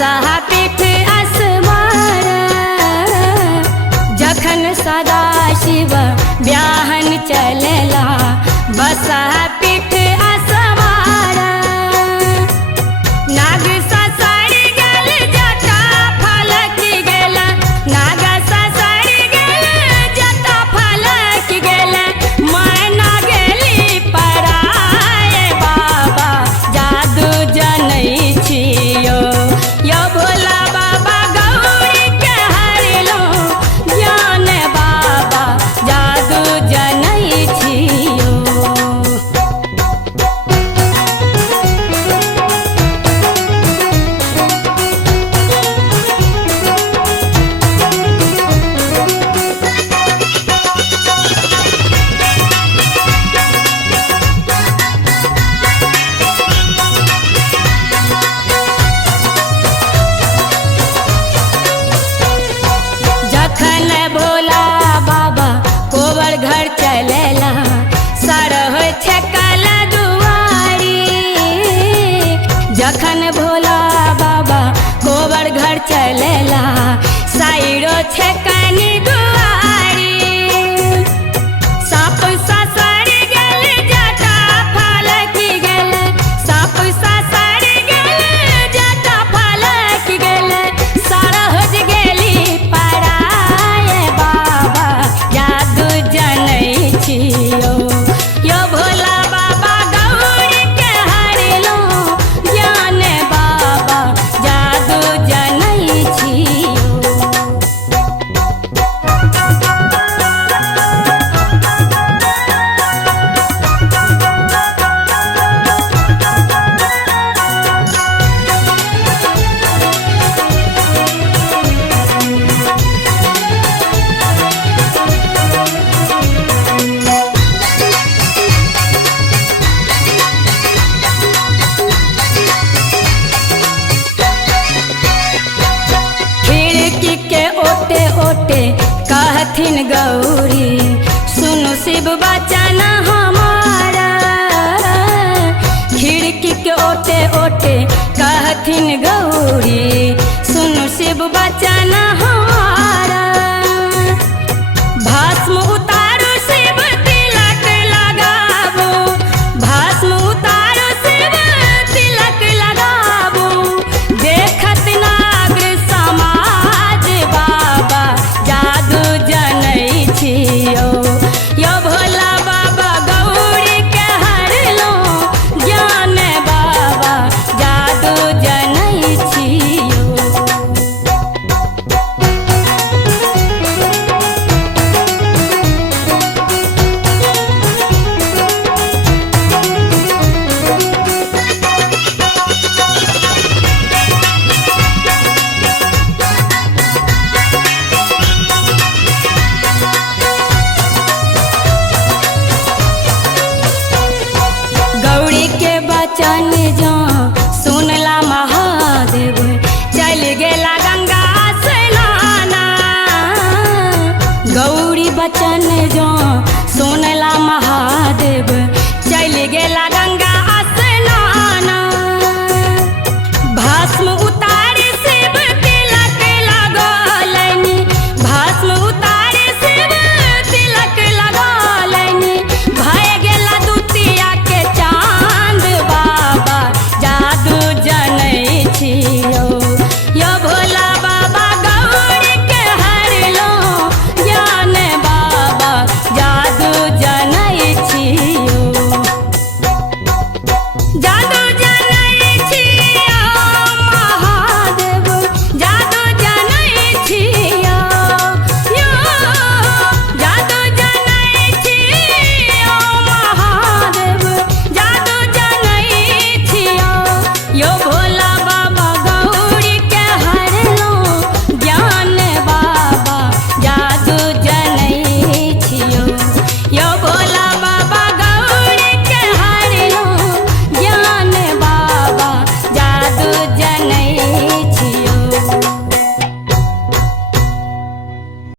बसहा पीठ असवार जखन सदा शिव ब्याहन चलेला बसहा पीठ असवार नाग ससुर गेल जटा फलक गेल नाग ससुर गेल जटा फलक गेल मैना गेली पराए बाबा जादू जनै छियो यो भोला बाबा गौरी के हरलो ज्ञान बाबा जादू जनै छियो। जखन भोला बाबा कोबर घर चलेला सर होइ छै कल दुआरी जखन भोला बाबा कोबर घर चलेला साइरो छै कनी दुआरी साप ससुर गेल जटा फलक गेल साप ससुर गेल जटा फलक गेल सरहज गेली पराए बाबा जादू जनै छियो यो भोला बाबा गौरी के हरलो ज्ञान बाबा जादू जनै छियो। खिड़की के ओटे ओटे कहथिन गौरी सुनु शिव बचन हमारा खिड़की के ओटे ओटे कहथिन गौरी सुनु शिव बचन